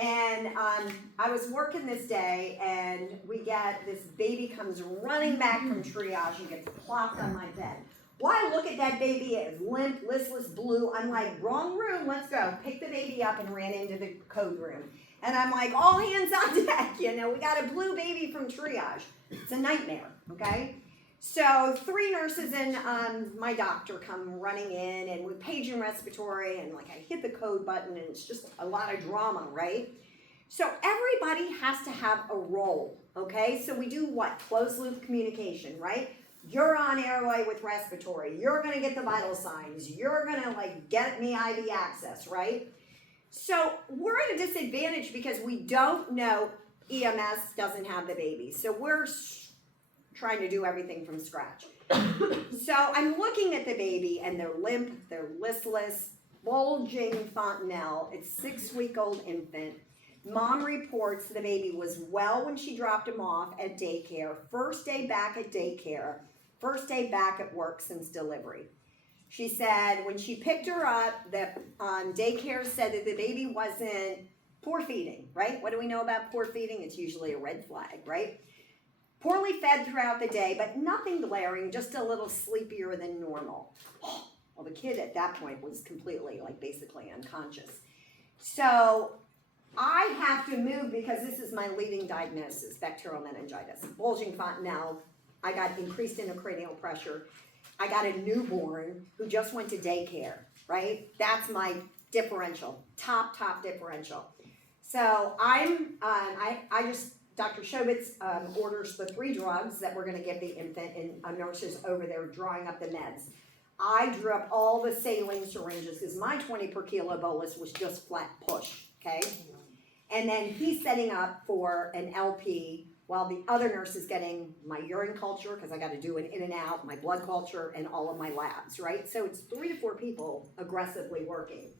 And I was working this day, and we get this baby comes running back from triage and gets plopped on my bed. Well, I look at that baby, it's limp, listless, blue. I'm like, wrong room, let's go. Picked the baby up and ran into the code room. And I'm like, all hands on deck, we got a blue baby from triage. It's a nightmare, okay? So 3 nurses and my doctor come running in, and with paging respiratory, and like I hit the code button, and it's just a lot of drama, right? So everybody has to have a role, okay? So we do what? Closed loop communication, right? You're on airway with respiratory. You're gonna get the vital signs. You're gonna get me IV access, right? So we're at a disadvantage because we don't know EMS doesn't have the baby. So we're trying to do everything from scratch. So I'm looking at the baby, and they're limp, they're listless, bulging fontanelle. It's 6-week-old infant. Mom reports the baby was well when she dropped him off at daycare. First day back at daycare. First day back at work since delivery. She said when she picked her up, the daycare said that the baby wasn't poor feeding, right? What do we know about poor feeding? It's usually a red flag, right? Poorly fed throughout the day, but nothing glaring, just a little sleepier than normal. Well, the kid at that point was completely, basically unconscious. So I have to move because this is my leading diagnosis, bacterial meningitis. Bulging fontanelle, I got increased intracranial pressure. I got a newborn who just went to daycare, right? That's my differential, top differential. So Dr. Shobitz orders the 3 drugs that we're gonna give the infant, and a nurse is over there drawing up the meds. I drew up all the saline syringes because my 20 per kilo bolus was just flat push, okay? And then he's setting up for an LP while the other nurse is getting my urine culture, because I got to do an in and out, my blood culture, and all of my labs, right? So it's 3 to 4 people aggressively working.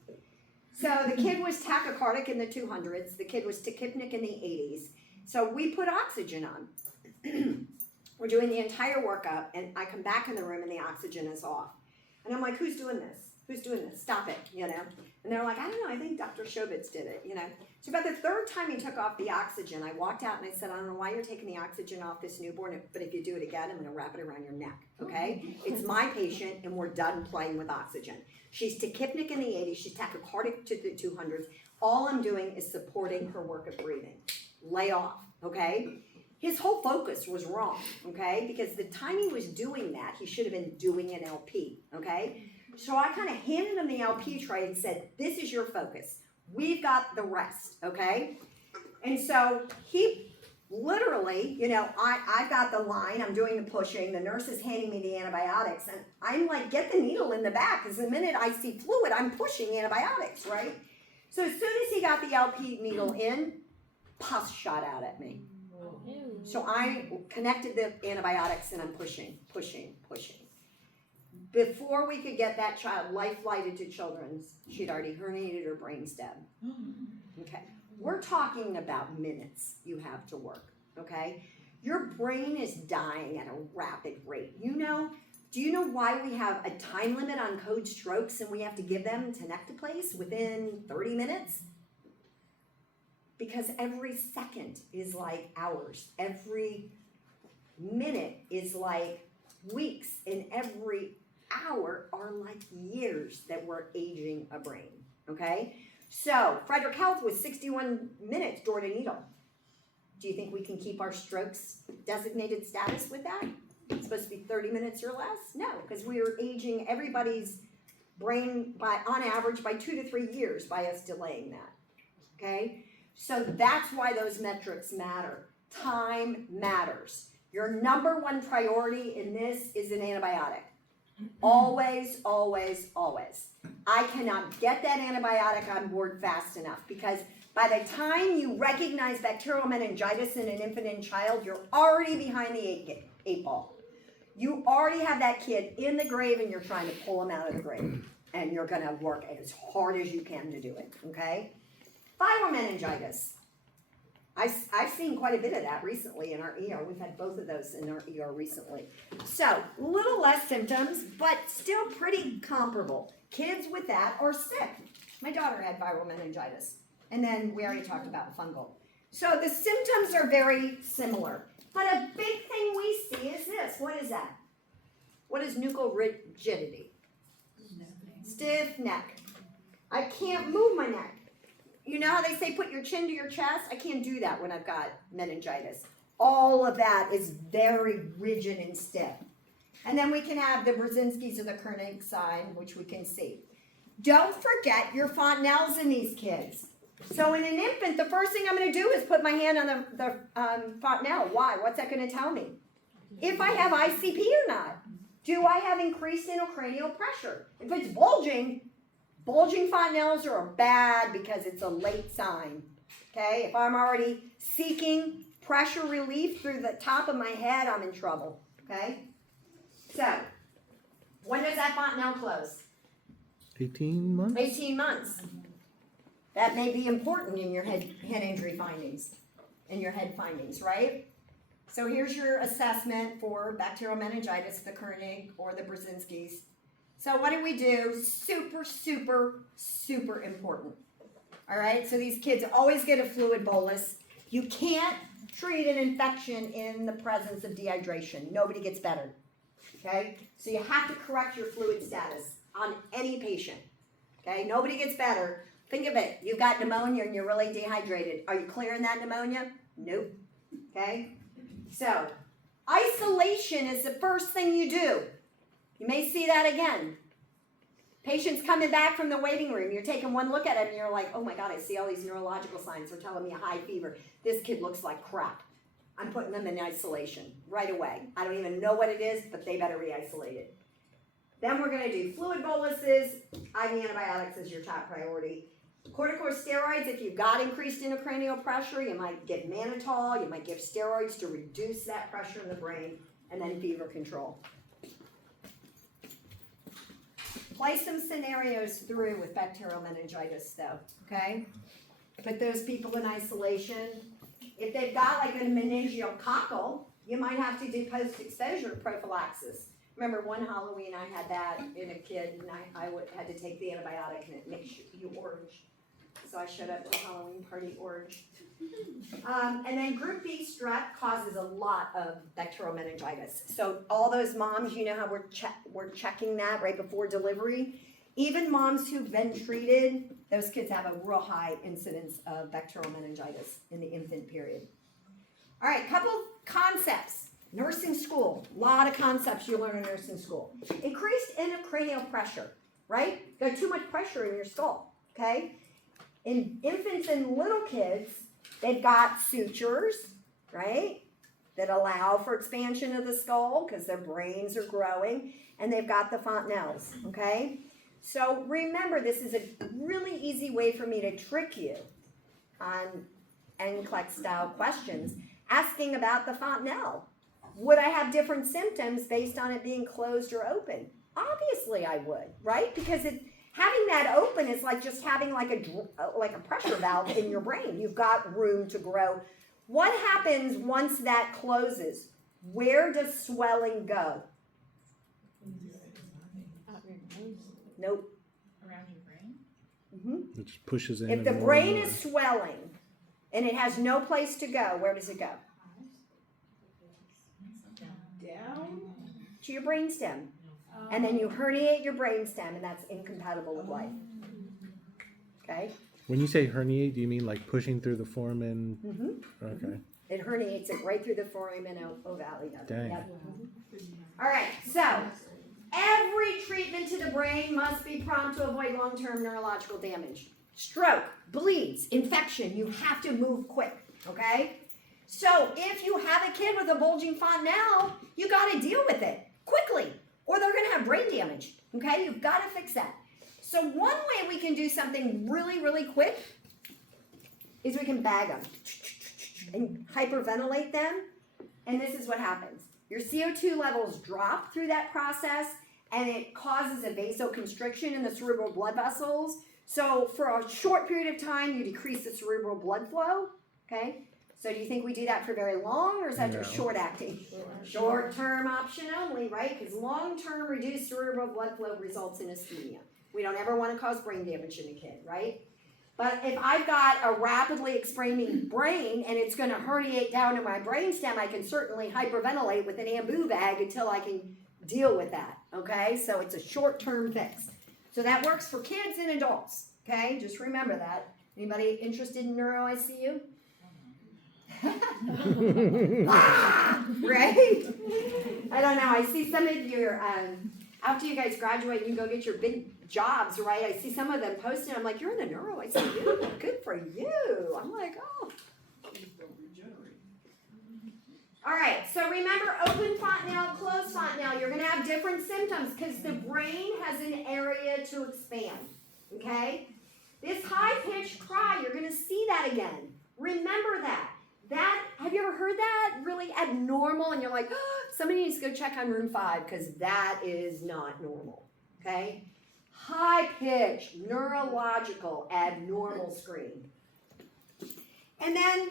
So the kid was tachycardic in the 200s. The kid was tachypnic in the 80s. So we put oxygen on. We're doing the entire workup, and I come back in the room, and the oxygen is off. And I'm like, who's doing this? Who's doing this? Stop it, And they're like, I don't know, I think Dr. Shobitz did it, So about the 3rd time he took off the oxygen, I walked out and I said, I don't know why you're taking the oxygen off this newborn, but if you do it again, I'm gonna wrap it around your neck, okay? It's my patient, and we're done playing with oxygen. She's tachypnic in the 80s, she's tachycardic to the 200s. All I'm doing is supporting her work of breathing. Lay off, okay? His whole focus was wrong, okay? Because the time he was doing that, he should have been doing an LP, okay? So I kind of handed him the LP tray and said, this is your focus. We've got the rest, okay? And so he literally, I've got the line, I'm doing the pushing, the nurse is handing me the antibiotics, and I'm like, get the needle in the back, because the minute I see fluid, I'm pushing antibiotics, right? So as soon as he got the LP needle in, pus shot out at me. So I connected the antibiotics, and I'm pushing. Before we could get that child life-flighted to Children's, she'd already herniated her brainstem. Okay, we're talking about minutes you have to work, okay? Your brain is dying at a rapid rate. Do you know why we have a time limit on code strokes and we have to give them tenecteplase within 30 minutes? Because every second is like hours. Every minute is like weeks, and every hour are like years that we're aging a brain, okay? So Frederick Health was 61 minutes door to needle. Do you think we can keep our strokes designated status with that? It's supposed to be 30 minutes or less? No, because we are aging everybody's brain on average by 2 to 3 years by us delaying that, okay? So that's why those metrics matter. Time matters. Your number 1 priority in this is an antibiotic. Always, always, always. I cannot get that antibiotic on board fast enough, because by the time you recognize bacterial meningitis in an infant and child, you're already behind the 8 ball. You already have that kid in the grave, and you're trying to pull him out of the grave. And you're going to work as hard as you can to do it, okay? Viral meningitis. I've seen quite a bit of that recently in our ER. We've had both of those in our ER recently. So, a little less symptoms, but still pretty comparable. Kids with that are sick. My daughter had viral meningitis. And then we already talked about fungal. So the symptoms are very similar. But a big thing we see is this. What is that? What is nuchal rigidity? Stiff neck. I can't move my neck. You know how they say put your chin to your chest? I can't do that when I've got meningitis. All of that is very rigid and stiff. And then we can have the Brzezinski's or the Koenig sign, which we can see. Don't forget your fontanelles in these kids. So in an infant, the first thing I'm going to do is put my hand on the fontanelle. Why? What's that going to tell me? If I have ICP or not. Do I have increased intracranial pressure? If it's bulging fontanelles are bad because it's a late sign. Okay? If I'm already seeking pressure relief through the top of my head, I'm in trouble. Okay? So, when does that fontanelle close? 18 months? 18 months. That may be important in your head injury findings, in your head findings, right? So here's your assessment for bacterial meningitis, the Koenig or the Brzezinski's. So what do we do? Super, super, super important. All right, so these kids always get a fluid bolus. You can't treat an infection in the presence of dehydration. Nobody gets better. Okay, so you have to correct your fluid status on any patient. Okay, nobody gets better. Think of it, you've got pneumonia and you're really dehydrated. Are you clearing that pneumonia? Nope. Okay, so isolation is the first thing you do. You may see that again. Patients coming back from the waiting room, you're taking one look at it and you're like, oh my God, I see all these neurological signs. They're telling me a high fever. This kid looks like crap. I'm putting them in isolation right away. I don't even know what it is, but they better be isolated. Then we're going to do fluid boluses. IV antibiotics is your top priority. Corticosteroids, if you've got increased intracranial pressure, you might give mannitol, you might give steroids to reduce that pressure in the brain, and then fever control. Play some scenarios through with bacterial meningitis though, okay? Put those people in isolation. If they've got like a meningococcal, you might have to do post-exposure prophylaxis. Remember one Halloween I had that in a kid and I had to take the antibiotic and it makes you orange. So I showed up to a Halloween party orange. And then group B strep causes a lot of bacterial meningitis. So all those moms, you know how we're checking that right before delivery. Even moms who've been treated, those kids have a real high incidence of bacterial meningitis in the infant period. All right, couple concepts. Nursing school, a lot of concepts you learn in nursing school. Increased intracranial pressure, right? You got too much pressure in your skull, okay? In infants and little kids, they've got sutures, right? That allow for expansion of the skull because their brains are growing, and they've got the fontanelles, okay? So remember, this is a really easy way for me to trick you on NCLEX style questions, asking about the fontanelle. Would I have different symptoms based on it being closed or open? Obviously I would, right? Because having that open is like just having like a pressure valve in your brain. You've got room to grow. What happens once that closes? Where does swelling go? Nope. Around your brain? Mm-hmm. It just pushes in. If the brain is swelling and it has no place to go, where does it go? Down? To your brainstem. And then you herniate your brainstem, and that's incompatible with life. Okay? When you say herniate, do you mean like pushing through the foramen? Mm-hmm. Okay. It herniates it right through the foramen ovale. Dang. Yep. All right, so every treatment to the brain must be prompt to avoid long-term neurological damage. Stroke, bleeds, infection, you have to move quick, okay? So if you have a kid with a bulging fontanelle, you got to deal with it quickly, or they're going to have brain damage, okay? You've got to fix that. So one way we can do something really, really quick is we can bag them and hyperventilate them, and this is what happens. Your CO2 levels drop through that process, and it causes a vasoconstriction in the cerebral blood vessels. So for a short period of time, you decrease the cerebral blood flow, okay? So do you think we do that for very long, or is that just short acting? Short-term option only, right? Because long-term reduced cerebral blood flow results in ischemia. We don't ever want to cause brain damage in a kid, right? But if I've got a rapidly expanding brain and it's going to herniate down to my brainstem, I can certainly hyperventilate with an ambu bag until I can deal with that, okay? So it's a short-term fix. So that works for kids and adults, okay? Just remember that. Anybody interested in neuro ICU? Right? I don't know. I see some of your, after you guys graduate, you go get your big jobs, right? I see some of them posting. I'm like, you're in the neuro ICU? Good for you. I'm like, oh. All right, so remember open fontanelle, closed fontanelle. You're going to have different symptoms because the brain has an area to expand, okay? This high-pitched cry, you're going to see that again. Remember that. Have you ever heard that? Really abnormal, and you're like, oh, somebody needs to go check on room 5 because that is not normal, okay? High-pitched, neurological, abnormal scream. And then,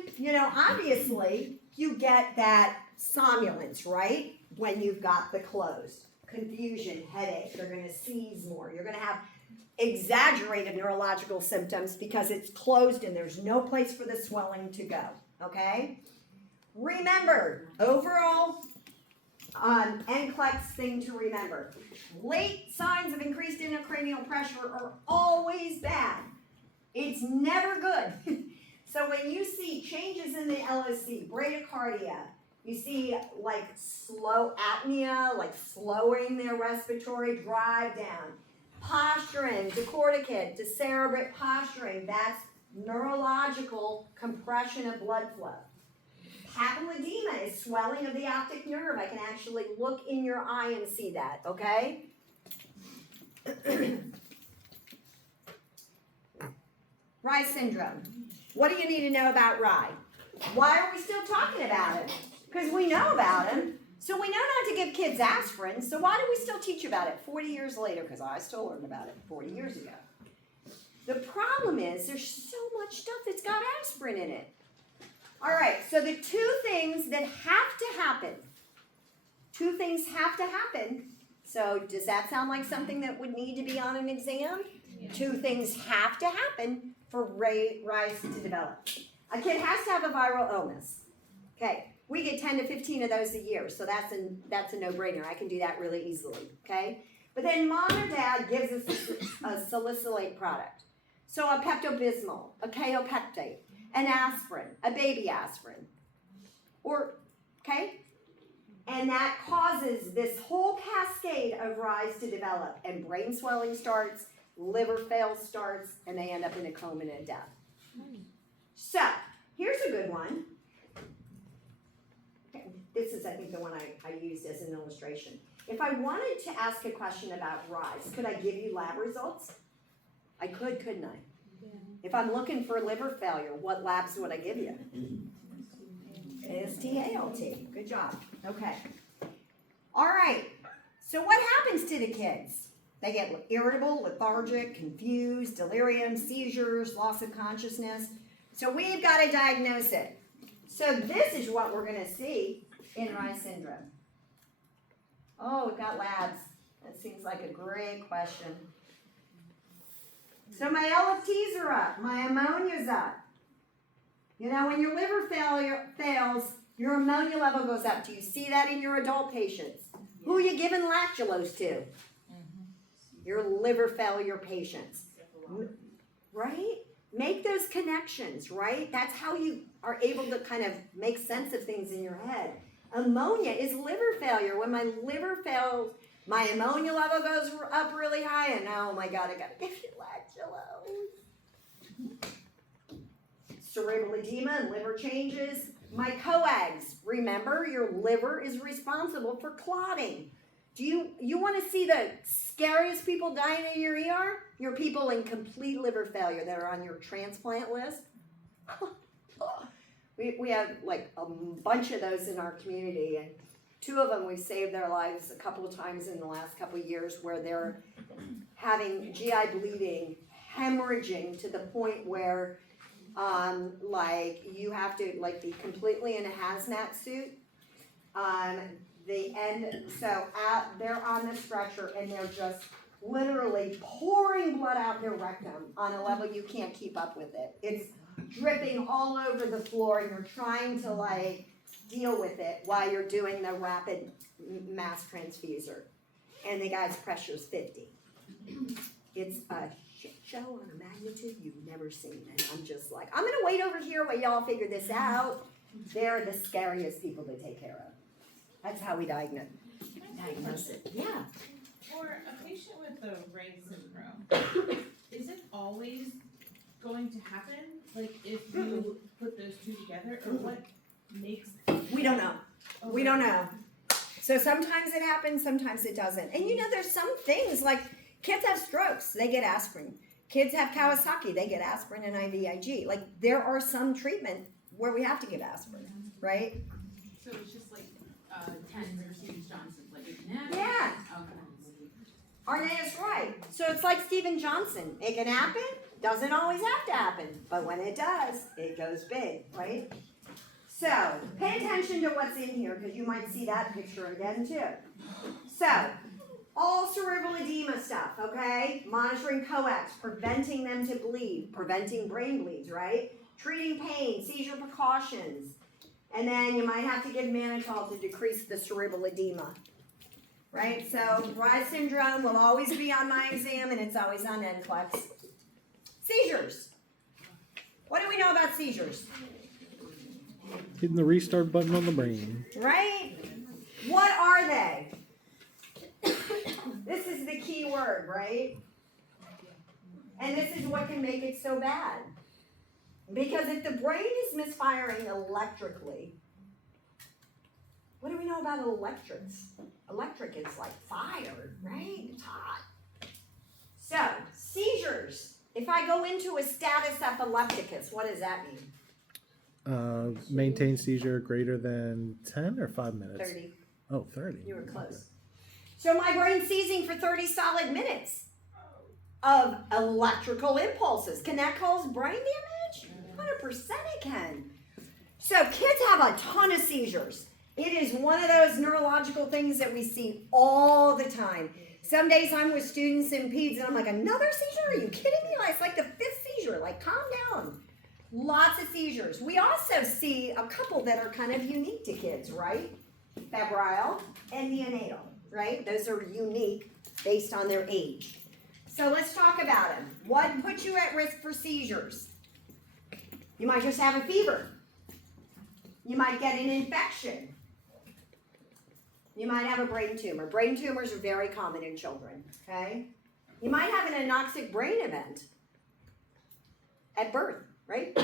obviously, you get that somnolence, right? When you've got the closed. Confusion, headache, you're going to seize more. You're going to have exaggerated neurological symptoms because it's closed and there's no place for the swelling to go, okay? Remember, overall, NCLEX thing to remember. Late signs of increased intracranial pressure are always bad. It's never good. So when you see changes in the LOC, bradycardia, you see like slow apnea, like slowing their respiratory drive down, posturing, decorticate, decerebrate posturing, that's neurological compression of blood flow. Papilledema is swelling of the optic nerve. I can actually look in your eye and see that, okay? Rye syndrome. What do you need to know about Rye? Why are we still talking about it? Because we know about him. So we know not to give kids aspirin. So why do we still teach about it 40 years later? Because I still learned about it 40 years ago. The problem is there's so much stuff that's got aspirin in it. All right, so the two things that have to happen. Two things have to happen. So does that sound like something that would need to be on an exam? Yeah. Two things have to happen for rise to develop. A kid has to have a viral illness. Okay, we get 10 to 15 of those a year, so that's a no-brainer. I can do that really easily, okay? But then mom or dad gives us a salicylate product. So a Pepto-Bismol, a kaopectate, an aspirin, a baby aspirin, okay? And that causes this whole cascade of rise to develop, and brain swelling starts, liver fail starts, and they end up in a coma and a death. So, here's a good one. Okay, this is, I think, the one I used as an illustration. If I wanted to ask a question about rise, could I give you lab results? I could, couldn't I? Yeah. If I'm looking for liver failure, what labs would I give you? AST, Good job. Okay. All right. So what happens to the kids? They get irritable, lethargic, confused, delirium, seizures, loss of consciousness. So we've got to diagnose it. So this is what we're going to see in Rye syndrome. Oh, we've got labs. That seems like a great question. So my LFTs are up. My ammonia's up. You know, when your liver fails, your ammonia level goes up. Do you see that in your adult patients? Yeah. Who are you giving lactulose to? Mm-hmm. Your liver failure patients. Right? Make those connections, right? That's how you are able to kind of make sense of things in your head. Ammonia is liver failure. When my liver fails, my ammonia level goes up really high, and oh my God, I gotta give you lactulose. Cerebral edema and liver changes. My coags, remember, your liver is responsible for clotting. Do you want to see the scariest people dying in your ER? Your people in complete liver failure that are on your transplant list. We have like a bunch of those in our community, and 2 of them we've saved their lives a couple of times in the last couple of years where they're having GI bleeding, hemorrhaging to the point where like you have to like be completely in a hazmat suit. They're on the stretcher and they're just literally pouring blood out their rectum on a level you can't keep up with it. It's dripping all over the floor, and you're trying to like deal with it while you're doing the rapid mass transfuser. And the guy's pressure's 50. It's a shit show on a magnitude you've never seen. And I'm just like, I'm gonna wait over here while y'all figure this out. They're the scariest people to take care of. That's how we diagnose it. Yeah. For a patient with the Ray syndrome, is it always going to happen? Like if you put those two together, or what makes? We don't know. We don't know. So sometimes it happens, sometimes it doesn't. And you know, there's some things like kids have strokes, they get aspirin. Kids have Kawasaki, they get aspirin and IVIG. Like there are some treatment where we have to give aspirin, right? So it's just like TENS or Stevens Johnson's, like it can happen? Yeah. Okay. Arnea's right. So it's like Steven Johnson. It can happen, doesn't always have to happen. But when it does, it goes big, right? So pay attention to what's in here because you might see that picture again too. So all cerebral edema stuff, okay? Monitoring coax, preventing them to bleed, preventing brain bleeds, right? Treating pain, seizure precautions. And then you might have to give mannitol to decrease the cerebral edema. Right? So Rye syndrome will always be on my exam and it's always on NCLEX. Seizures. What do we know about seizures? Hitting the restart button on the brain. Right? What are they? This is the key word, right? And this is what can make it so bad. Because if the brain is misfiring electrically, what do we know about electrics? Electric is like fire, right? It's hot. So, seizures. If I go into a status epilepticus, what does that mean? Maintain seizure greater than 10 or 5 minutes? 30. Oh, 30. You were close. So my brain's seizing for 30 solid minutes of electrical impulses. Can that cause brain damage? 100% it can. So kids have a ton of seizures. It is one of those neurological things that we see all the time. Some days I'm with students in peds and I'm like, another seizure? Are you kidding me? It's like the 5th seizure. Like, calm down. Lots of seizures. We also see a couple that are kind of unique to kids, right? Febrile and neonatal, right? Those are unique based on their age. So let's talk about them. What puts you at risk for seizures? You might just have a fever. You might get an infection. You might have a brain tumor. Brain tumors are very common in children, okay? You might have an anoxic brain event at birth, right?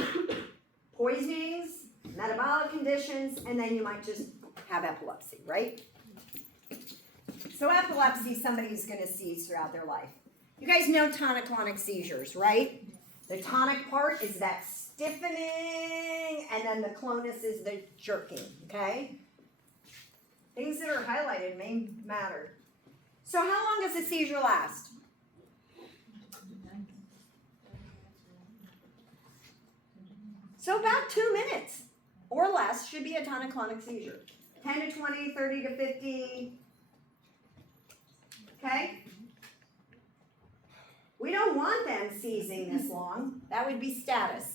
Poisonings, metabolic conditions, and then you might just have epilepsy, right? So epilepsy, somebody's going to seize throughout their life. You guys know tonic-clonic seizures, right? The tonic part is that stiffening, and then the clonus is the jerking, okay? Things that are highlighted may matter. So how long does a seizure last? So about 2 minutes or less should be a tonic-clonic seizure. 10 to 20, 30 to 50. Okay? We don't want them seizing this long. That would be status.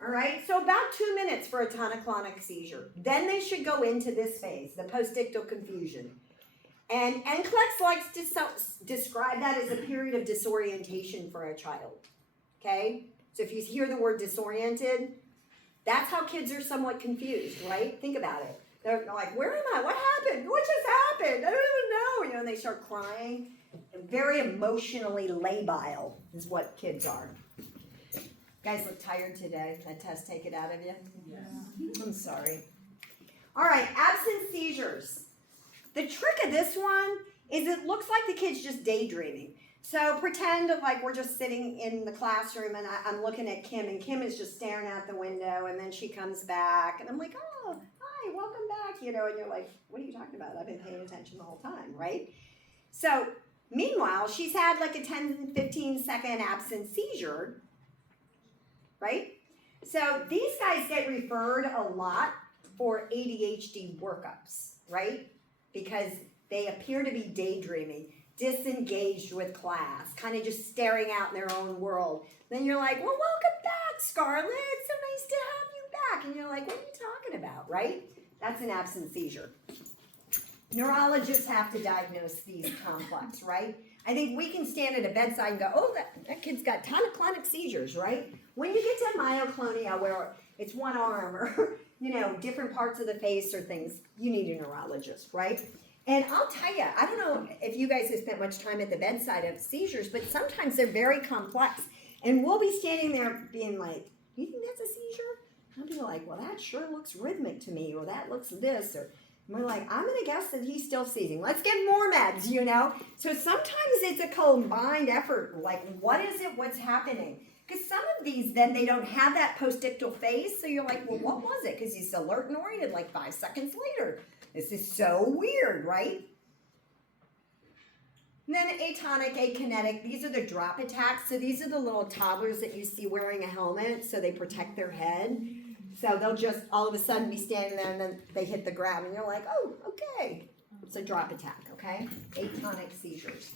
All right? So about 2 minutes for a tonic-clonic seizure. Then they should go into this phase, the postictal confusion. And NCLEX likes to describe that as a period of disorientation for a child. Okay? So if you hear the word disoriented, that's how kids are somewhat confused, right? Think about it. They're like, where am I? What happened? What just happened? I don't even know. And they start crying. And very emotionally labile is what kids are. You guys look tired today. That test take it out of you? Yes. I'm sorry. All right, absent seizures. The trick of this one is it looks like the kid's just daydreaming. So pretend like we're just sitting in the classroom and I'm looking at Kim and Kim is just staring out the window and then she comes back and I'm like, oh, hi, welcome back, and you're like, what are you talking about? I've been paying attention the whole time, right? So meanwhile, she's had like a 10, 15 second absent seizure, right? So these guys get referred a lot for ADHD workups, right? Because they appear to be daydreaming. disengaged with class, kind of just staring out in their own world. Then you're like, well, welcome back, Scarlett. It's so nice to have you back. And you're like, what are you talking about, right? That's an absent seizure. Neurologists have to diagnose these complex, right? I think we can stand at a bedside and go, oh, that kid's got tonic-clonic seizures, right? When you get to myoclonia, where it's one arm or, different parts of the face or things, you need a neurologist, right? And I'll tell you, I don't know if you guys have spent much time at the bedside of seizures, but sometimes they're very complex. And we'll be standing there being like, you think that's a seizure? I'll be like, well, that sure looks rhythmic to me, or that looks this, or we're like, I'm going to guess that he's still seizing. Let's get more meds, So sometimes it's a combined effort. Like, what is it? What's happening? Because some of these, then they don't have that postictal phase. So you're like, well, what was it? Because he's alert and oriented like 5 seconds later. This is so weird, right? And then atonic, akinetic, these are the drop attacks. So these are the little toddlers that you see wearing a helmet so they protect their head. So they'll just all of a sudden be standing there and then they hit the ground and you're like, oh, okay. It's a drop attack, okay? Atonic seizures.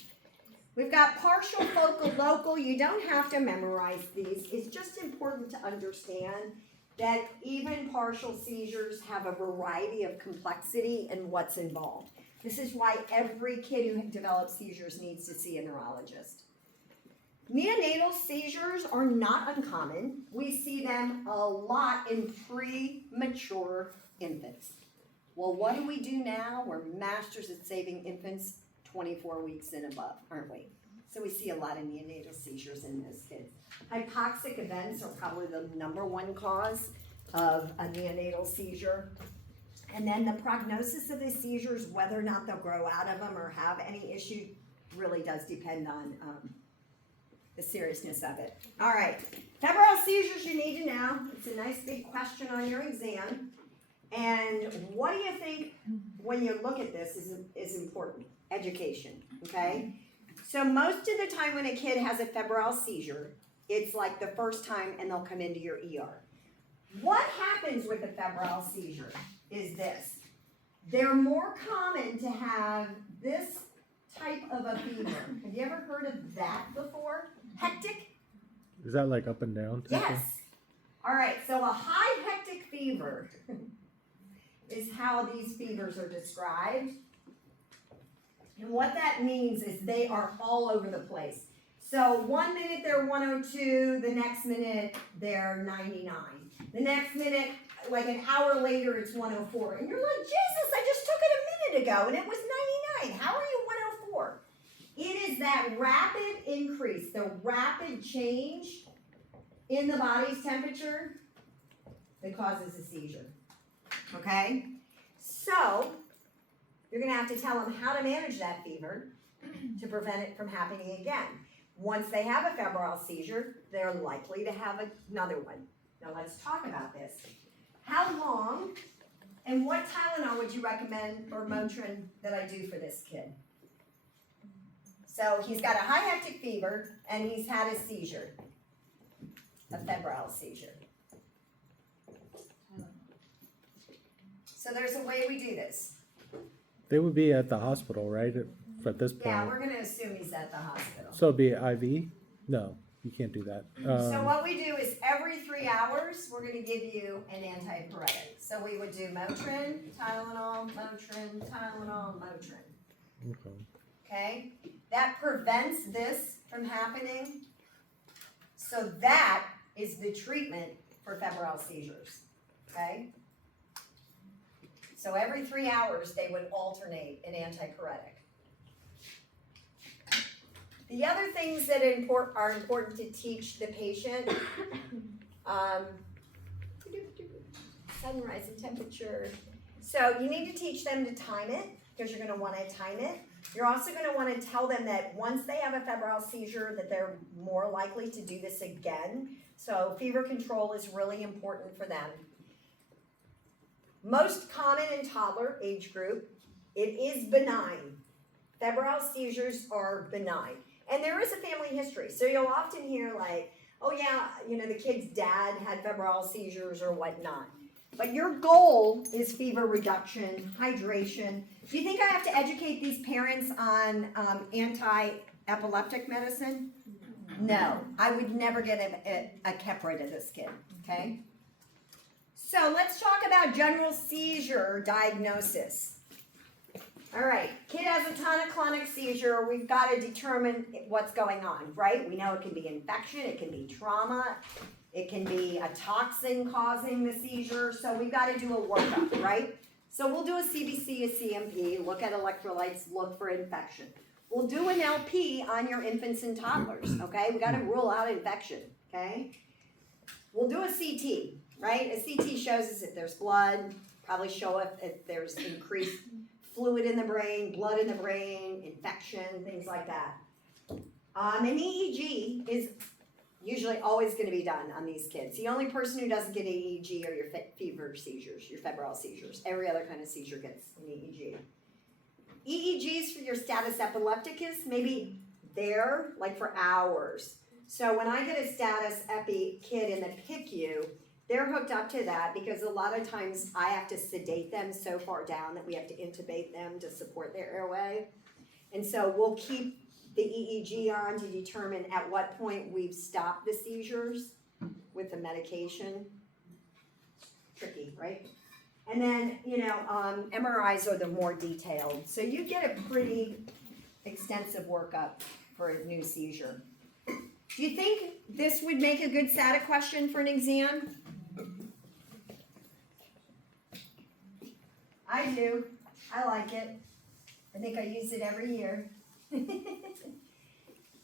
We've got partial, focal, local. You don't have to memorize these. It's just important to understand that even partial seizures have a variety of complexity and what's involved. This is why every kid who develops seizures needs to see a neurologist. Neonatal seizures are not uncommon. We see them a lot in premature infants. Well, what do we do now? We're masters at saving infants 24 weeks and above, aren't we? So we see a lot of neonatal seizures in those kids. Hypoxic events are probably the #1 cause of a neonatal seizure. And then the prognosis of the seizures, whether or not they'll grow out of them or have any issue, really does depend on the seriousness of it. All right, febrile seizures you need to know. It's a nice big question on your exam. And what do you think when you look at this is important? Education, okay? So most of the time when a kid has a febrile seizure, it's like the first time and they'll come into your ER. What happens with a febrile seizure is this. They're more common to have this type of a fever. Have you ever heard of that before? Hectic? Is that like up and down? Yes. All right, so a high hectic fever is how these fevers are described. And what that means is they are all over the place. So 1 minute they're 102, the next minute they're 99. The next minute, like an hour later, it's 104. And you're like, Jesus, I just took it a minute ago and it was 99. How are you 104? It is that rapid increase, the rapid change in the body's temperature that causes a seizure. Okay? So, you're going to have to tell them how to manage that fever to prevent it from happening again. Once they have a febrile seizure, they're likely to have another one. Now let's talk about this. How long and what Tylenol would you recommend or Motrin that I do for this kid? So he's got a high hectic fever and he's had a seizure, a febrile seizure. So there's a way we do this. They would be at the hospital, right? At this point. Yeah, we're going to assume he's at the hospital. So it'd be IV? No, you can't do that. So what we do is every 3 hours, we're going to give you an antipyretic. So we would do Motrin, Tylenol, Motrin, Tylenol, Motrin. Okay. Okay? That prevents this from happening. So that is the treatment for febrile seizures. Okay? So every 3 hours, they would alternate an antipyretic. The other things that are important to teach the patient, sunrise and temperature. So you need to teach them to time it, because you're going to want to time it. You're also going to want to tell them that once they have a febrile seizure, that they're more likely to do this again. So fever control is really important for them. Most common in toddler age group, it is benign. Febrile seizures are benign. And there is a family history. So you'll often hear like, oh yeah, the kid's dad had febrile seizures or whatnot. But your goal is fever reduction, hydration. Do you think I have to educate these parents on anti-epileptic medicine? No, I would never get a Keppra to this kid, okay? So let's talk about general seizure diagnosis. All right, kid has a tonic-clonic seizure. We've got to determine what's going on, right? We know it can be infection, it can be trauma, it can be a toxin causing the seizure. So we've got to do a workup, right? So we'll do a CBC, a CMP, look at electrolytes, look for infection. We'll do an LP on your infants and toddlers, okay? We got to rule out infection, okay? We'll do a CT, right? A CT shows us if there's blood, probably show if there's increased fluid in the brain, blood in the brain, infection, things like that. An EEG is usually always going to be done on these kids. The only person who doesn't get an EEG are your fever seizures, your febrile seizures. Every other kind of seizure gets an EEG. EEGs for your status epilepticus, maybe there like for hours. So when I get a status epi kid in the PICU, they're hooked up to that because a lot of times I have to sedate them so far down that we have to intubate them to support their airway. And so we'll keep the EEG on to determine at what point we've stopped the seizures with the medication. Tricky, right? And then, MRIs are the more detailed. So you get a pretty extensive workup for a new seizure. Do you think this would make a good SATA question for an exam? I do. I like it. I think I use it every year. And,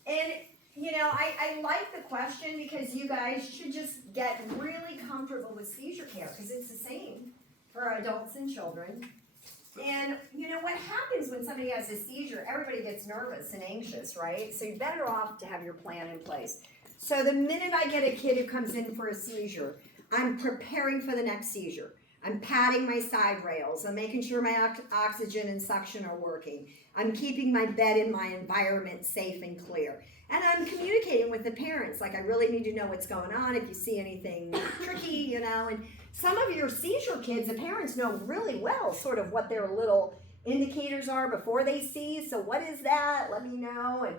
I like the question because you guys should just get really comfortable with seizure care because it's the same for adults and children. And, what happens when somebody has a seizure, everybody gets nervous and anxious, right? So you're better off to have your plan in place. So the minute I get a kid who comes in for a seizure, I'm preparing for the next seizure. I'm patting my side rails. I'm making sure my oxygen and suction are working. I'm keeping my bed and my environment safe and clear. And I'm communicating with the parents, like I really need to know what's going on, if you see anything tricky, and some of your seizure kids, the parents know really well sort of what their little indicators are before they seize. So what is that? Let me know. And,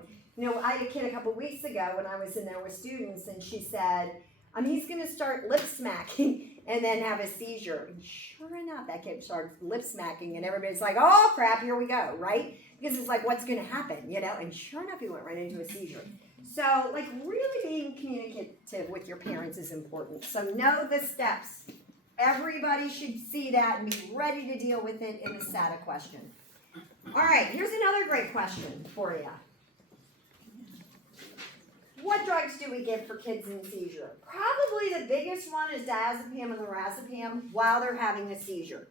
I had a kid a couple weeks ago when I was in there with students, and she said, he's going to start lip smacking and then have a seizure. And sure enough, that kid starts lip smacking, and everybody's like, oh, crap, here we go, right? Because it's like, what's going to happen, And sure enough, he went right into a seizure. So, really being communicative with your parents is important. So know the steps. Everybody should see that and be ready to deal with it in the SATA question. All right, here's another great question for you. What drugs do we give for kids in seizure? Probably the biggest one is diazepam and lorazepam while they're having a seizure.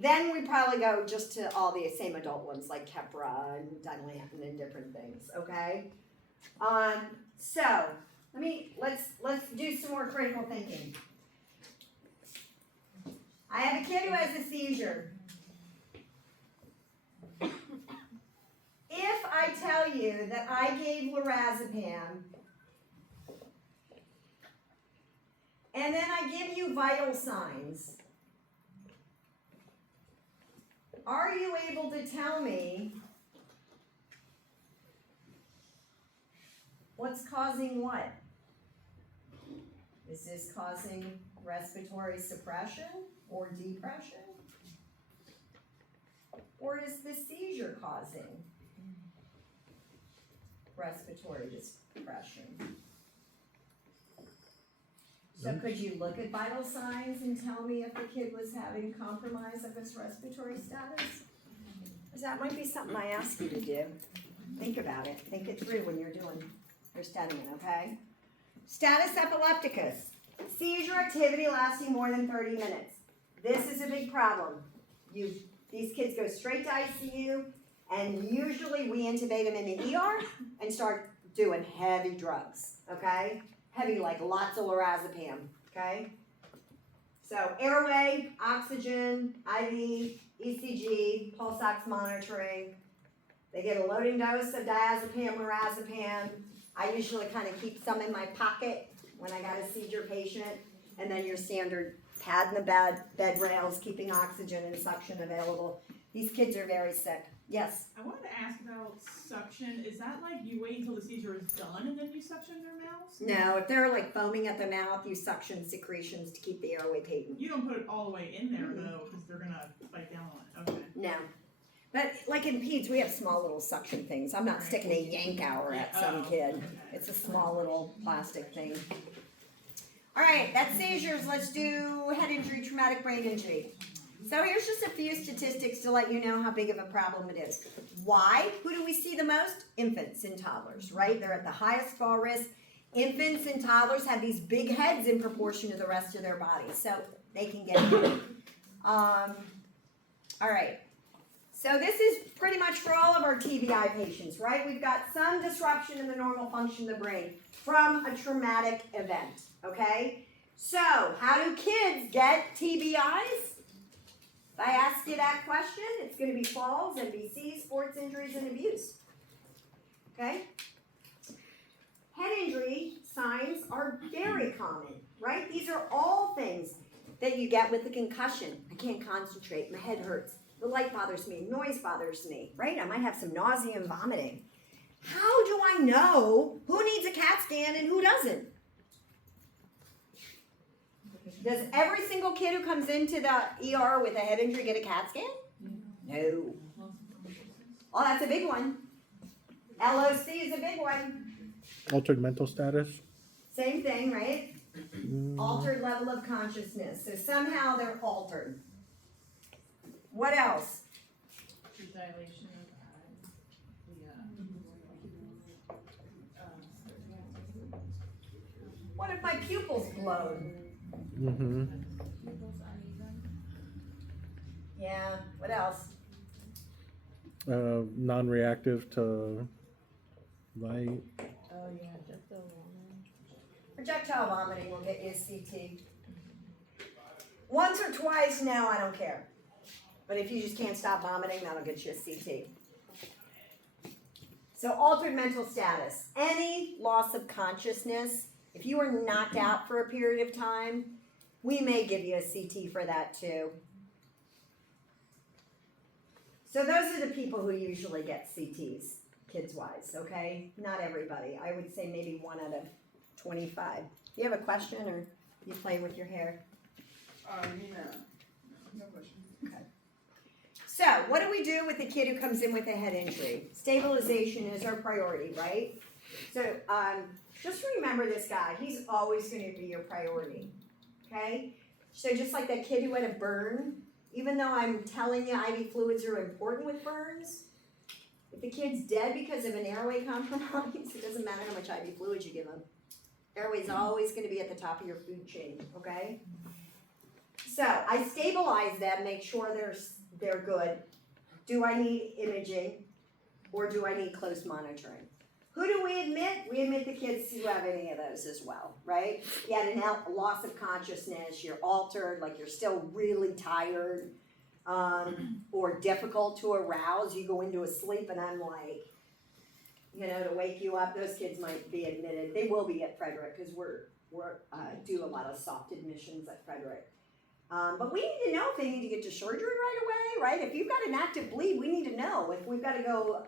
Then we probably go just to all the same adult ones like Keppra and Dilantin and different things, okay? So let's do some more critical thinking. I have a kid who has a seizure. If I tell you that I gave lorazepam and then I give you vital signs, are you able to tell me what's causing what? Is this causing respiratory suppression or depression? Or is the seizure causing respiratory depression? So could you look at vital signs and tell me if the kid was having compromise of his respiratory status? Because that might be something I ask you to do. Think about it. Think it through when you're doing your studying, okay? Status epilepticus. Seizure activity lasting more than 30 minutes. This is a big problem. These kids go straight to ICU, and usually we intubate them in the ER and start doing heavy drugs, okay? Heavy, like lots of lorazepam, okay? So airway, oxygen, IV, ECG, pulse ox monitoring. They get a loading dose of diazepam, lorazepam. I usually kind of keep some in my pocket when I got a seizure patient. and then your standard pad in the bed rails, keeping oxygen and suction available. These kids are very sick. Yes? I wanted to ask about suction. Is that like you wait until the seizure is done and then you suction their mouths? No, if they're like foaming at the mouth, you suction secretions to keep the airway patent. You don't put it all the way in there though, because they're gonna bite down on it. Okay. No. But like in peds, we have small little suction things. I'm not sticking a yank hour at some kid. Okay. It's a small little plastic thing. All right, that's seizures. Let's do head injury, traumatic brain injury. So here's just a few statistics to let you know how big of a problem it is. Why? Who do we see the most? Infants and toddlers, right? They're at the highest fall risk. Infants and toddlers have these big heads in proportion to the rest of their body, so they can get hit. All right. So this is pretty much for all of our TBI patients, right? We've got some disruption in the normal function of the brain from a traumatic event, okay? So how do kids get TBIs? If I ask you that question, it's going to be falls, MVCs, sports injuries, and abuse. Okay? Head injury signs are very common, right? These are all things that you get with the concussion. I can't concentrate, my head hurts, the light bothers me, noise bothers me, right? I might have some nausea and vomiting. How do I know who needs a CAT scan and who doesn't? Does every single kid who comes into the ER with a head injury get a CAT scan? No. Oh, that's a big one. LOC is a big one. Altered mental status. Same thing, right? Altered level of consciousness. So somehow they're altered. What else? The dilation of What if my pupils glowed? Mm-hmm. Yeah. What else? Non-reactive to light. Oh yeah, just the one. Projectile vomiting will get you a CT. Once or twice now, I don't care. But if you just can't stop vomiting, that'll get you a CT. So altered mental status. Any loss of consciousness, if you were knocked out for a period of time, we may give you a CT for that too. So those are the people who usually get CTs, kids-wise, okay? Not everybody. I would say maybe 1 out of 25. Do you have a question or you play with your hair? No question. So, what do we do with the kid who comes in with a head injury? Stabilization is our priority, right? So, just remember this guy. He's always going to be your priority, okay? So, just like that kid who had a burn, even though I'm telling you IV fluids are important with burns, if the kid's dead because of an airway compromise, it doesn't matter how much IV fluids you give him. Airway's always going to be at the top of your food chain, okay? So, I stabilize them, make sure they're good. Do I need imaging or do I need close monitoring? Who do we admit? We admit the kids who have any of those as well, right? You had a loss of consciousness, you're altered, like you're still really tired, or difficult to arouse. You go into a sleep and I'm like, to wake you up, those kids might be admitted. They will be at Frederick because we're do a lot of soft admissions at Frederick. But we need to know if they need to get to surgery right away, right? If you've got an active bleed, we need to know. If we've got to go,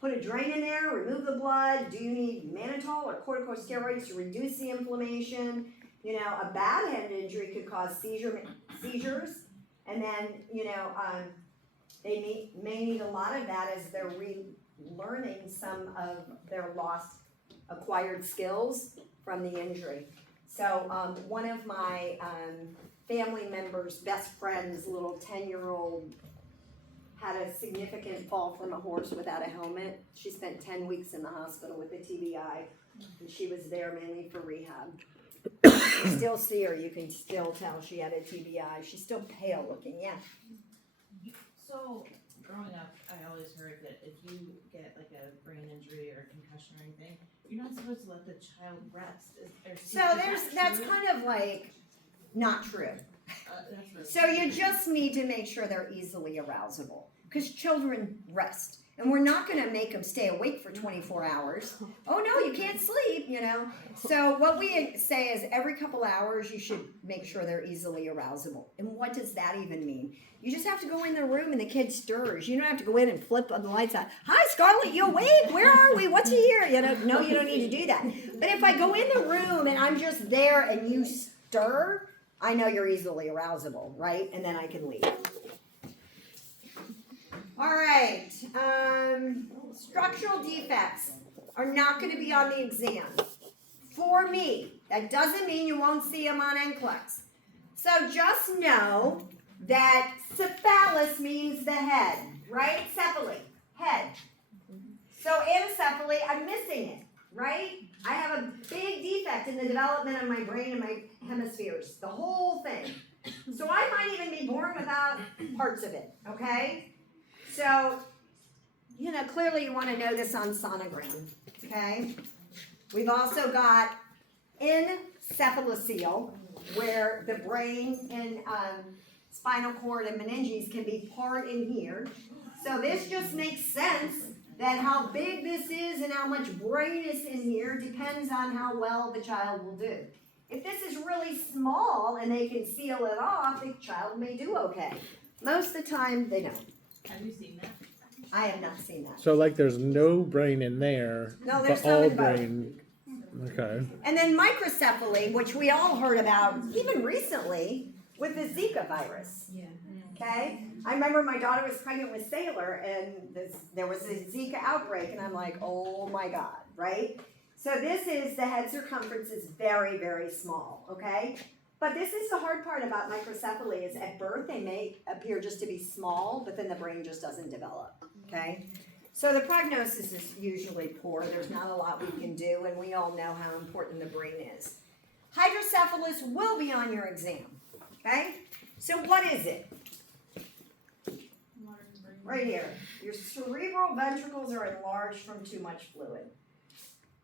put a drain in there, remove the blood, do you need mannitol or corticosteroids to reduce the inflammation? A bad head injury could cause seizures, and then, they may need a lot of that as they're relearning some of their lost acquired skills from the injury. So one of my family members' best friend's little 10-year-old had a significant fall from a horse without a helmet. She spent 10 weeks in the hospital with a TBI, and she was there mainly for rehab. You still see her, you can still tell she had a TBI. She's still pale looking, yeah. So, growing up, I always heard that if you get like a brain injury or a concussion or anything, you're not supposed to let the child rest. Is That's kind of like not true. That's So you just need to make sure they're easily arousable, because children rest. And we're not gonna make them stay awake for 24 hours. Oh no, you can't sleep, you know? So what we say is every couple hours, you should make sure they're easily arousable. And what does that even mean? You just have to go in the room and the kid stirs. You don't have to go in and flip on the lights on. Hi, Scarlett, you awake? Where are we? What's here? You know, no, you don't need to do that. But if I go in the room and I'm just there and you stir, I know you're easily arousable, right? And then I can leave. All right, structural defects are not going to be on the exam. For me, that doesn't mean you won't see them on NCLEX. So just know that cephalus means the head, right? Cephaly, head. So anencephaly, I'm missing it, right? I have a big defect in the development of my brain and my hemispheres, the whole thing. So I might even be born without parts of it, okay? So, you know, clearly you want to know this on sonogram, okay? We've also got encephalocele, where the brain and spinal cord and meninges can be part in here. So this just makes sense that how big this is and how much brain is in here depends on how well the child will do. If this is really small and they can seal it off, the child may do okay. Most of the time, they don't. Have you seen that? I have not seen that. So like there's no brain in there, No, there's but some all in both. brain. Okay. And then microcephaly, which we all heard about even recently with the Zika virus. Yeah. Okay? I remember my daughter was pregnant with Sailor and there was a Zika outbreak and I'm like, oh my God, right? So this is, the head circumference is very, very small, okay? But this is the hard part about microcephaly is at birth they may appear just to be small, but then the brain just doesn't develop, okay? So the prognosis is usually poor. There's not a lot we can do, and we all know how important the brain is. Hydrocephalus will be on your exam, okay? So what is it? Right here. Your cerebral ventricles are enlarged from too much fluid,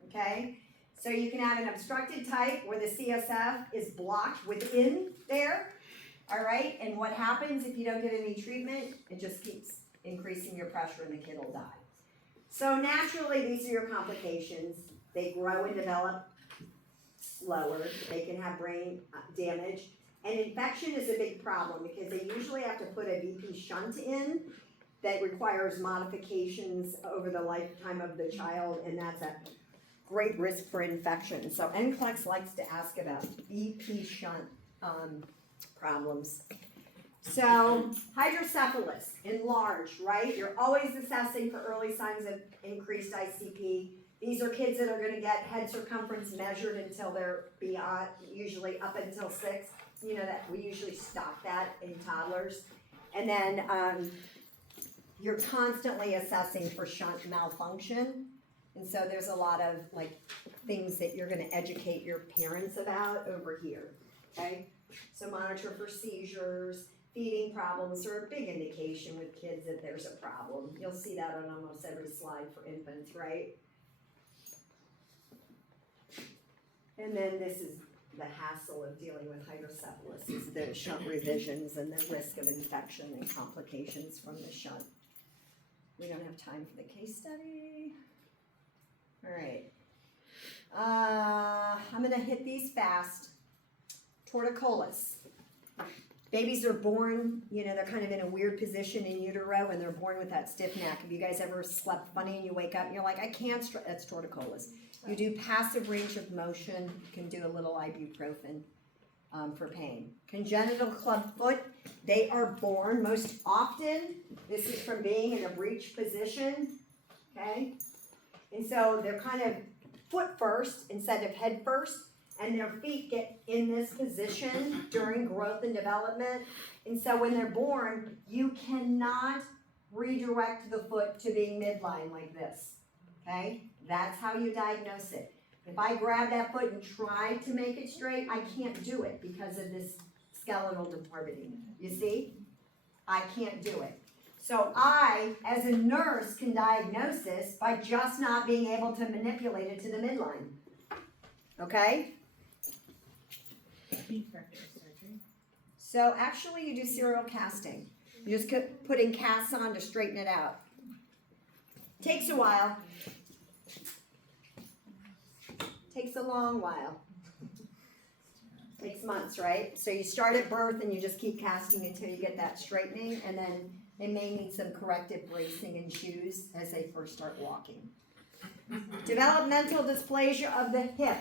okay? So you can have an obstructed type where the CSF is blocked within there, all right? And what happens if you don't get any treatment? It just keeps increasing your pressure and the kid will die. So naturally, these are your complications. They grow and develop slower. They can have brain damage. And infection is a big problem because they usually have to put a VP shunt in that requires modifications over the lifetime of the child, and that's a great risk for infection. So NCLEX likes to ask about VP shunt problems. So hydrocephalus, enlarged, right? You're always assessing for early signs of increased ICP. These are kids that are going to get head circumference measured until they're beyond, usually up until 6. You know that we usually stop that in toddlers. And then you're constantly assessing for shunt malfunction. And so there's a lot of like things that you're going to educate your parents about over here, okay? So monitor for seizures, feeding problems are a big indication with kids that there's a problem. You'll see that on almost every slide for infants, right? And then this is the hassle of dealing with hydrocephalus, is the shunt revisions and the risk of infection and complications from the shunt. We don't have time for the case study. All right. I'm going to hit these fast. Torticollis. Babies are born, you know, they're kind of in a weird position in utero and they're born with that stiff neck. Have you guys ever slept funny and you wake up and you're like, I can't, that's torticollis. You do passive range of motion, you can do a little ibuprofen for pain. Congenital club foot, they are born most often, this is from being in a breech position, okay? And so they're kind of foot first instead of head first, and their feet get in this position during growth and development. And so when they're born, you cannot redirect the foot to being midline like this, okay? That's how you diagnose it. If I grab that foot and try to make it straight, I can't do it because of this skeletal deformity. You see? I can't do it. So I, as a nurse, can diagnose this by just not being able to manipulate it to the midline. Okay? Surgery. So actually you do serial casting. You just putting casts on to straighten it out. Takes a while. Takes a long while. Takes months, right? So you start at birth and you just keep casting until you get that straightening, and then they may need some corrective bracing and shoes as they first start walking. Developmental dysplasia of the hip.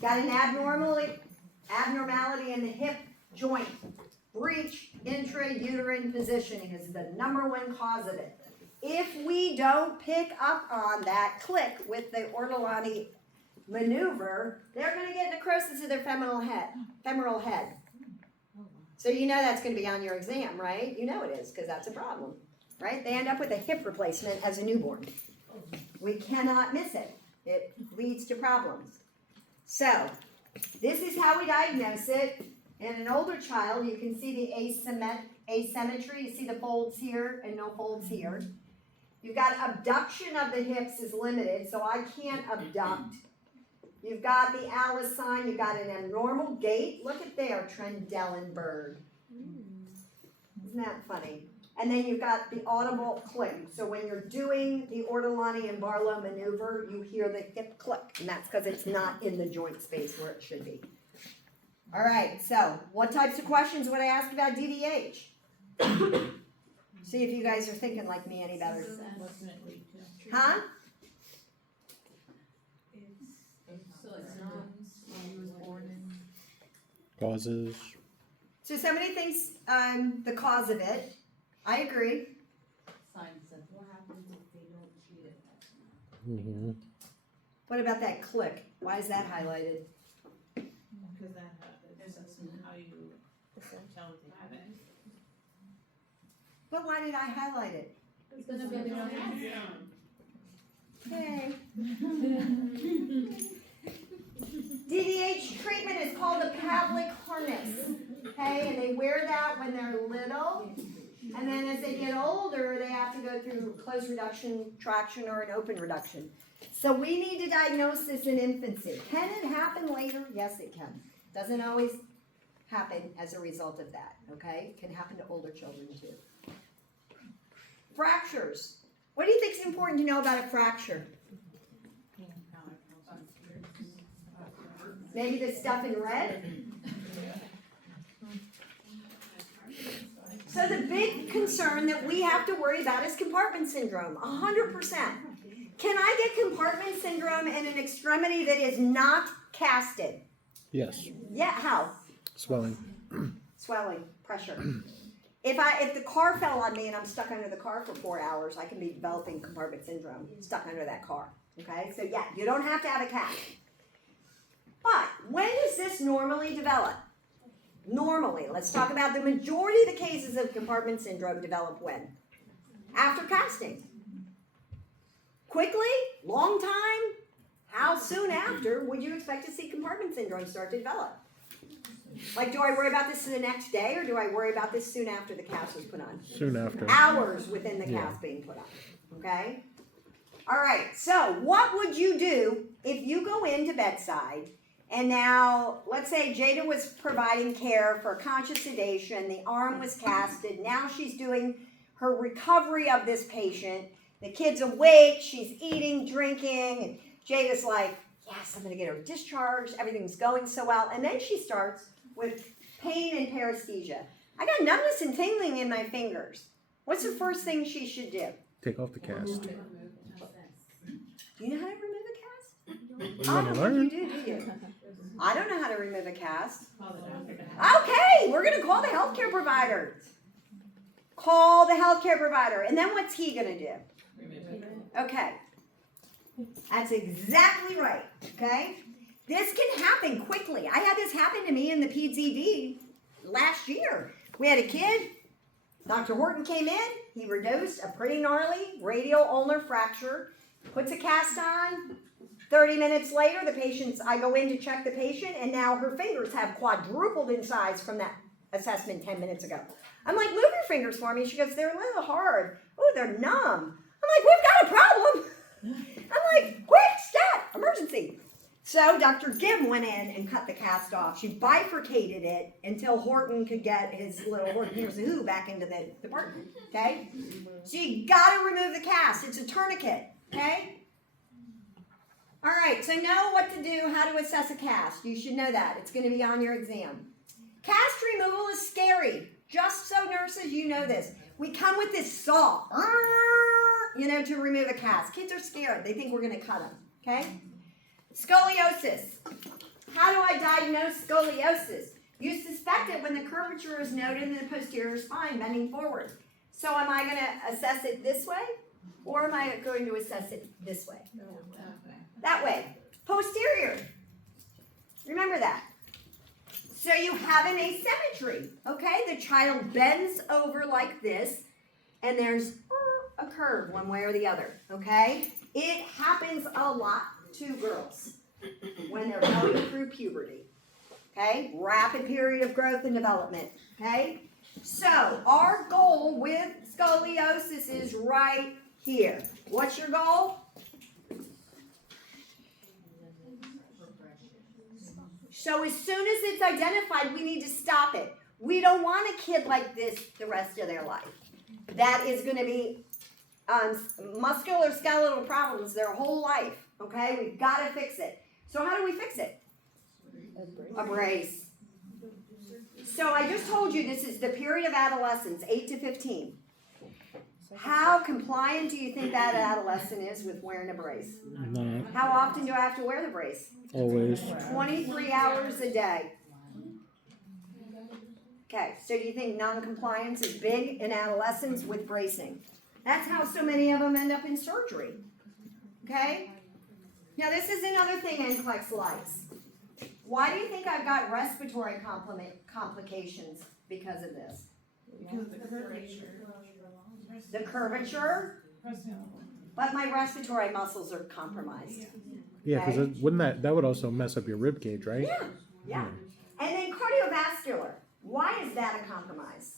Got an abnormality in the hip joint. Breech intrauterine positioning is the #1 cause of it. If we don't pick up on that click with the Ortolani maneuver, they're going to get necrosis of their femoral head. So you know that's going to be on your exam, right? You know it is, because that's a problem, right? They end up with a hip replacement as a newborn. We cannot miss it. It leads to problems. So this is how we diagnose it. In an older child, you can see the asymmetry. You see the folds here and no folds here. You've got abduction of the hips is limited, so I can't abduct. You've got the Alice sign. You've got an abnormal gait. Look at there, Trendelenburg. Isn't that funny? And then you've got the audible click. So when you're doing the Ortolani and Barlow maneuver, you hear the hip click, and that's because it's not in the joint space where it should be. All right, so what types of questions would I ask about DDH? See if you guys are thinking like me any better. Huh? So like symptoms, when he was born in. Causes. So somebody thinks the cause of it. I agree. Signs of what happens if they don't treat it. Mm-hmm. What about that click? Why is that highlighted? Because that is how you tell what they have it. But why did I highlight it? It's gonna be a Okay. DDH treatment is called the Pavlik harness. Okay, and they wear that when they're little. And then as they get older, they have to go through closed reduction, traction, or an open reduction. So we need to diagnose this in infancy. Can it happen later? Yes, it can. Doesn't always happen as a result of that, okay? It can happen to older children too. Fractures. What do you think is important to know about a fracture? Maybe the stuff in red? So the big concern that we have to worry about is compartment syndrome, 100%. Can I get compartment syndrome in an extremity that is not casted? Yes. Yeah, how? Swelling. Swelling, pressure. If the car fell on me and I'm stuck under the car for 4 hours, I can be developing compartment syndrome, stuck under that car. Okay, so yeah, you don't have to have a cast. But when does this normally develop? Normally, let's talk about the majority of the cases of compartment syndrome develop when? After casting. Quickly? Long time? How soon after would you expect to see compartment syndrome start to develop? Like, do I worry about this the next day, or do I worry about this soon after the cast was put on? Soon after. Hours within the cast being put on. Okay? All right, so what would you do if you go into bedside and now, let's say Jada was providing care for conscious sedation, the arm was casted, now she's doing her recovery of this patient, the kid's awake, she's eating, drinking, and Jada's like, yes, I'm going to get her discharged, everything's going so well, and then she starts with pain and paresthesia. I got numbness and tingling in my fingers. What's the first thing she should do? Take off the cast. Do you know how to remove a cast? You I want don't to think learn? you do you? I don't know how to remove a cast. Call the doctor. Okay, we're going to call the healthcare provider. Call the healthcare provider. And then what's he going to do? Okay. That's exactly right. Okay? This can happen quickly. I had this happen to me in the Peds ED last year. We had a kid. Dr. Horton came in. He reduced a pretty gnarly radial ulnar fracture. Puts a cast on. 30 minutes later, I go in to check the patient, and now her fingers have quadrupled in size from that assessment 10 minutes ago. I'm like, move your fingers for me. She goes, they're a little hard. Oh, they're numb. I'm like, we've got a problem. I'm like, quick, stat, emergency. So Dr. Gibb went in and cut the cast off. She bifurcated it until Horton could get his little Horton Hears a Who back into the department, okay? So you gotta remove the cast. It's a tourniquet, okay? All right, so know what to do, how to assess a cast. You should know that. It's gonna be on your exam. Cast removal is scary. Just so nurses, you know this. We come with this saw, to remove a cast. Kids are scared. They think we're gonna cut them, okay? Scoliosis. How do I diagnose scoliosis? You suspect it when the curvature is noted in the posterior spine bending forward. So am I going to assess it this way, or am I going to assess it this way? That way. Posterior. Remember that. So you have an asymmetry, okay? The child bends over like this, and there's a curve one way or the other, okay? It happens a lot to girls when they're going through puberty, okay? Rapid period of growth and development, okay? So our goal with scoliosis is right here. What's your goal? So as soon as it's identified, we need to stop it. We don't want a kid like this the rest of their life. That is going to be musculoskeletal problems their whole life. Okay, we've got to fix it. So how do we fix it? A brace. So I just told you this is the period of adolescence, 8 to 15. How compliant do you think that adolescent is with wearing a brace? Not How often do I have to wear the brace? always. 23 hours a day. Okay, so do you think non-compliance is big in adolescents with bracing? That's how so many of them end up in surgery. Okay? Now this is another thing NCLEX likes. Why do you think I've got respiratory complications because of this? Because of the curvature. The curvature, but my respiratory muscles are compromised. Yeah, because wouldn't that would also mess up your rib cage, right? Yeah. And then cardiovascular. Why is that a compromise?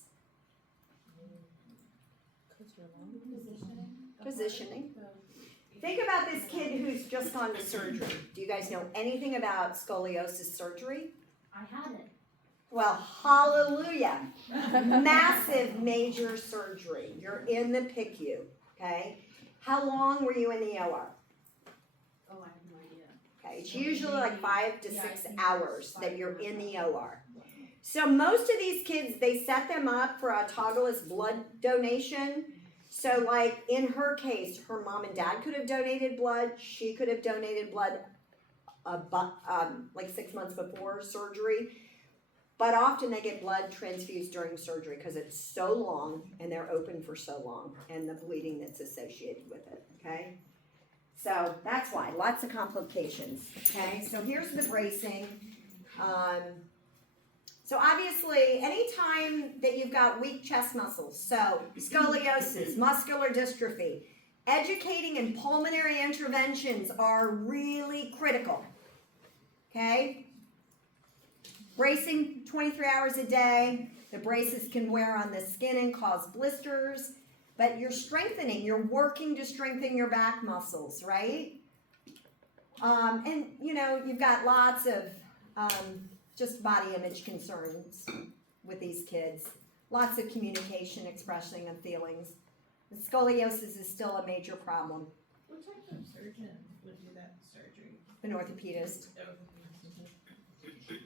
Positioning. Think about this kid who's just gone to surgery. Do you guys know anything about scoliosis surgery? I had it. Well, hallelujah. Massive major surgery. You're in the PICU, okay? How long were you in the OR? Oh, I have no idea. Okay, it's usually like 5 to 6 hours that you're in the OR. So most of these kids, they set them up for autologous blood donation. So like in her case, her mom and dad could have donated blood. She could have donated blood like 6 months before surgery. But often they get blood transfused during surgery because it's so long and they're open for so long and the bleeding that's associated with it, okay? So that's why, lots of complications, okay? So here's the bracing. So obviously, anytime that you've got weak chest muscles, so scoliosis, muscular dystrophy, educating and pulmonary interventions are really critical, okay? Bracing 23 hours a day. The braces can wear on the skin and cause blisters, but you're strengthening, you're working to strengthen your back muscles, right? And you've got lots of just body image concerns with these kids. Lots of communication, expressing of feelings. Scoliosis is still a major problem. What type of surgeon would do that surgery? An orthopedist.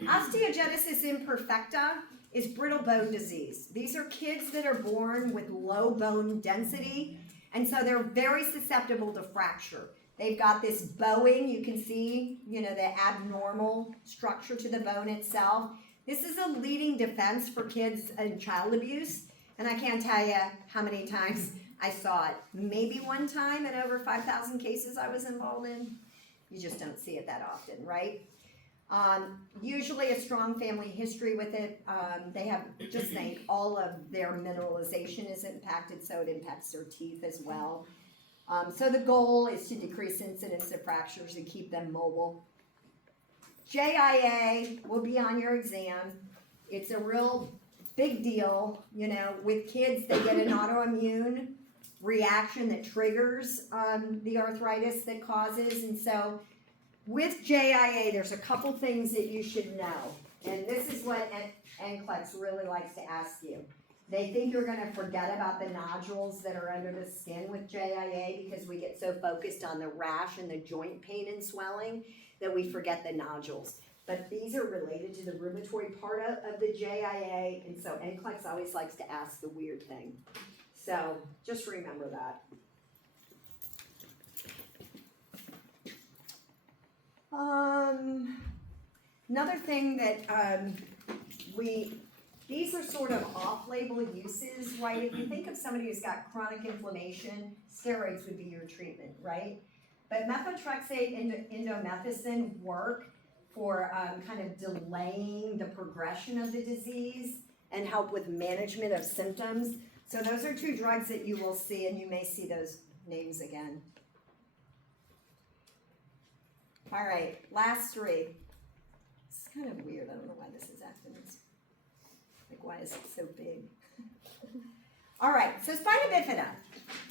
Osteogenesis imperfecta is brittle bone disease. These are kids that are born with low bone density, and so they're very susceptible to fracture. They've got this bowing, you can see, the abnormal structure to the bone itself. This is a leading defense for kids in child abuse, and I can't tell you how many times I saw it. Maybe one time in over 5,000 cases I was involved in. You just don't see it that often, right? Usually a strong family history with it. They have, just think, all of their mineralization is impacted, so it impacts their teeth as well. So the goal is to decrease incidence of fractures and keep them mobile. JIA will be on your exam. It's a real big deal, with kids. They get an autoimmune reaction that triggers the arthritis that causes, and so with JIA, there's a couple things that you should know. And this is what NCLEX really likes to ask you. They think you're gonna forget about the nodules that are under the skin with JIA because we get so focused on the rash and the joint pain and swelling that we forget the nodules. But these are related to the rheumatoid part of the JIA, and so NCLEX always likes to ask the weird thing. So just remember that. Another thing that these are sort of off-label uses, right? If you think of somebody who's got chronic inflammation, steroids would be your treatment, right? But methotrexate and indomethacin work for kind of delaying the progression of the disease and help with management of symptoms. So those are two drugs that you will see, and you may see those names again. All right, last three. It's kind of weird. I don't know why this is acting this. Like, why is it so big? All right, so spina bifida.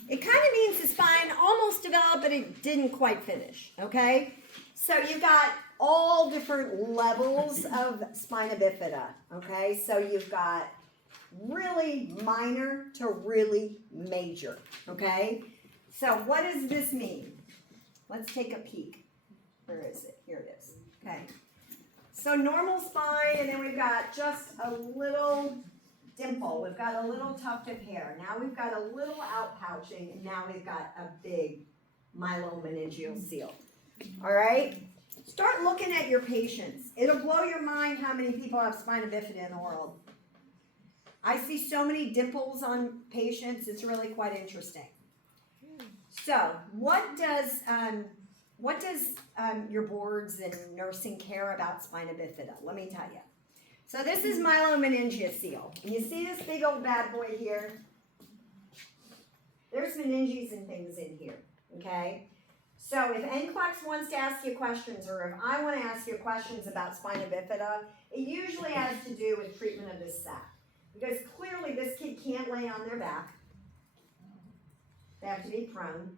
It kind of means the spine almost developed, but it didn't quite finish, okay? So you've got all different levels of spina bifida, okay? So you've got really minor to really major, okay? So what does this mean? Let's take a peek. Where is it? Here it is. Okay. So normal spine, and then we've got just a little dimple. We've got a little tuft of hair. Now we've got a little outpouching, and now we've got a big myelomeningeal seal. All right? Start looking at your patients. It'll blow your mind how many people have spina bifida in the world. I see so many dimples on patients. It's really quite interesting. So what does your boards and nursing care about spina bifida? Let me tell you. So this is myelomeningeal seal. And you see this big old bad boy here? There's meninges and things in here, okay? So if NCLEX wants to ask you questions, or if I want to ask you questions about spina bifida, it usually has to do with treatment of this sac. Because clearly this kid can't lay on their back. They have to be prone.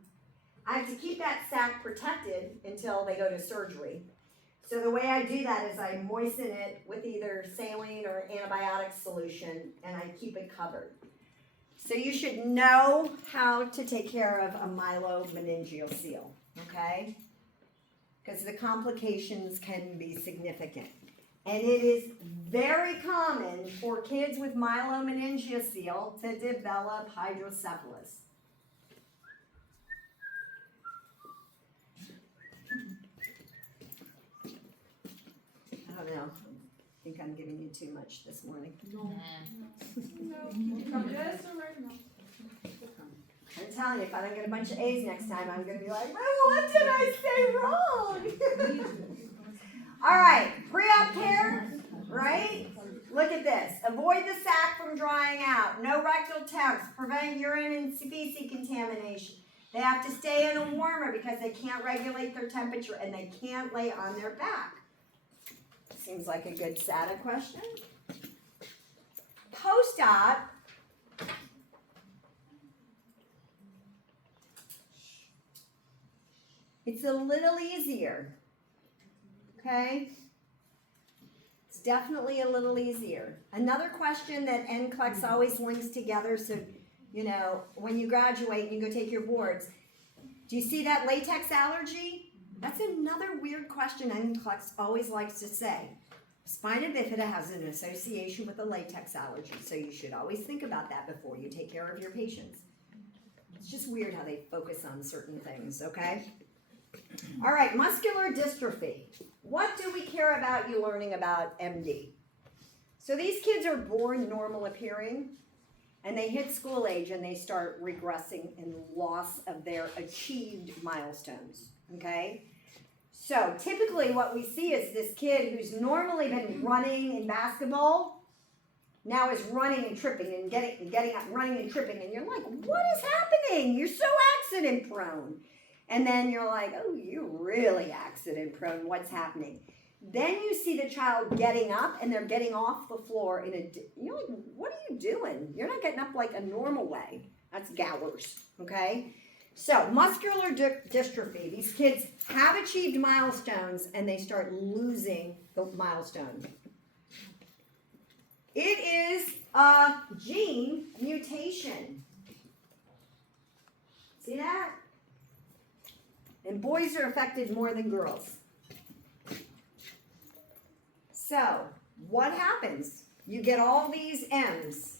I have to keep that sac protected until they go to surgery. So the way I do that is I moisten it with either saline or antibiotic solution, and I keep it covered. So you should know how to take care of a myelomeningeal seal, okay? Because the complications can be significant. And it is very common for kids with myelomeningeal seal to develop hydrocephalus. I don't know. I think I'm giving you too much this morning. I'm telling you, if I don't get a bunch of A's next time, I'm going to be like, oh, what did I say wrong? All right, pre-op care, right? Look at this. Avoid the sac from drying out. No rectal temps. Prevent urine and feces contamination. They have to stay in a warmer because they can't regulate their temperature, and they can't lay on their back. Seems like a good SATA question. Post-op, it's a little easier, okay? It's definitely a little easier. Another question that NCLEX always links together, so, you know, when you graduate and you go take your boards, do you see that latex allergy? That's another weird question NCLEX always likes to say. Spina bifida has an association with a latex allergy, so you should always think about that before you take care of your patients. It's just weird how they focus on certain things, okay? All right, muscular dystrophy. What do we care about you learning about MD? So these kids are born normal appearing, and they hit school age and they start regressing in loss of their achieved milestones, okay? So typically what we see is this kid who's normally been running in basketball now is running and tripping and getting up, running and tripping, and you're like, what is happening? You're so accident prone. And then you're like, oh, you're really accident prone. What's happening? Then you see the child getting up and they're getting off the floor you're like, what are you doing? You're not getting up like a normal way. That's Gowers, okay? So, muscular dystrophy, these kids have achieved milestones and they start losing the milestone. It is a gene mutation. See that? And boys are affected more than girls. So, what happens? You get all these M's.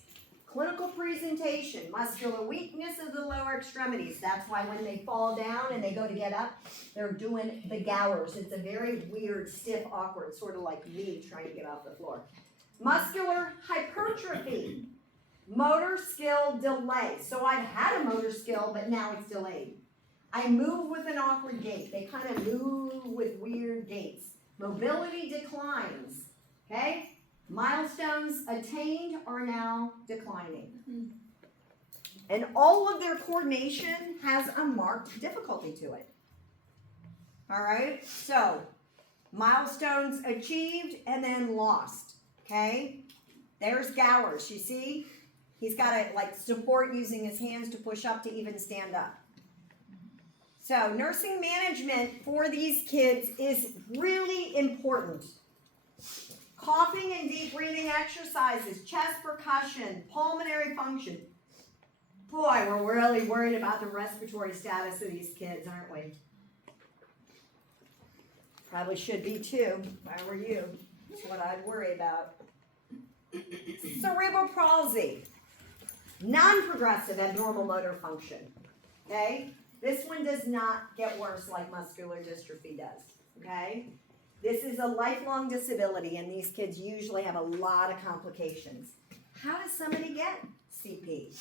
Clinical presentation, muscular weakness of the lower extremities. That's why when they fall down and they go to get up, they're doing the Gowers. It's a very weird, stiff, awkward, sort of like me trying to get off the floor. Muscular hypertrophy, motor skill delay. So I've had a motor skill, but now it's delayed. I move with an awkward gait. They kind of move with weird gaits. Mobility declines, okay? Milestones attained are now declining. And all of their coordination has a marked difficulty to it. All right, so milestones achieved and then lost, okay? There's Gowers, you see? He's got to like support using his hands to push up to even stand up. So nursing management for these kids is really important. Coughing and deep breathing exercises, chest percussion, pulmonary function. Boy, we're really worried about the respiratory status of these kids, aren't we? Probably should be too, if I were you. That's what I'd worry about. Cerebral palsy, non-progressive abnormal motor function, okay? This one does not get worse like muscular dystrophy does, okay? This is a lifelong disability, and these kids usually have a lot of complications. How does somebody get CP?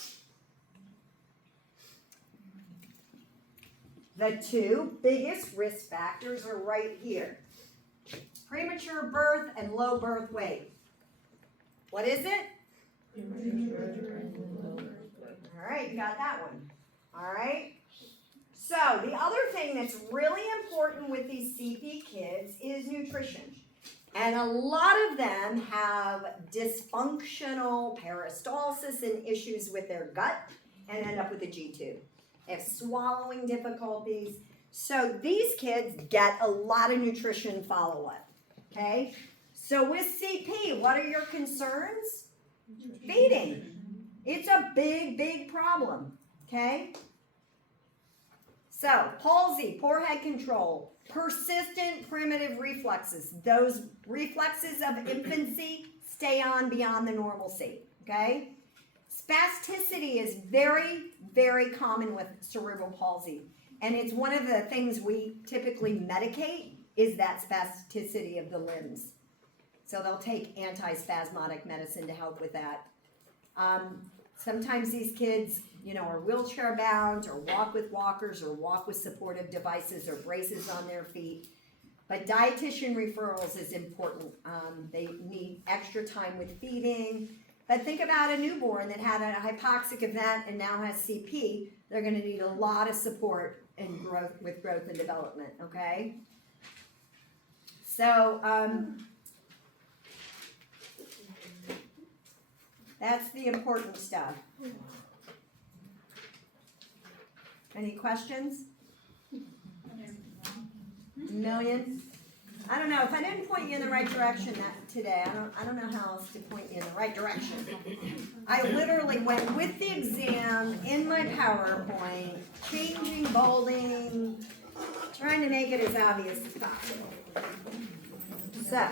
The two biggest risk factors are right here. Premature birth and low birth weight. What is it? All right, you got that one. All right. So the other thing that's really important with these CP kids is nutrition. And a lot of them have dysfunctional peristalsis and issues with their gut and end up with a G-tube. They have swallowing difficulties. So these kids get a lot of nutrition follow-up, okay? So with CP, what are your concerns? Feeding. It's a big, big problem, okay? So, palsy, poor head control, persistent primitive reflexes. Those reflexes of infancy stay on beyond the normalcy, okay? Spasticity is very, very common with cerebral palsy. And it's one of the things we typically medicate is that spasticity of the limbs. So they'll take antispasmodic medicine to help with that. Sometimes these kids, are wheelchair bound or walk with walkers or walk with supportive devices or braces on their feet. But dietitian referrals is important. They need extra time with feeding. But think about a newborn that had a hypoxic event and now has CP. They're going to need a lot of support and growth and development, okay? So, that's the important stuff. Any questions? Million? I don't know. If I didn't point you in the right direction today, I don't know how else to point you in the right direction. I literally went with the exam in my PowerPoint, changing, bolding, trying to make it as obvious as possible. So.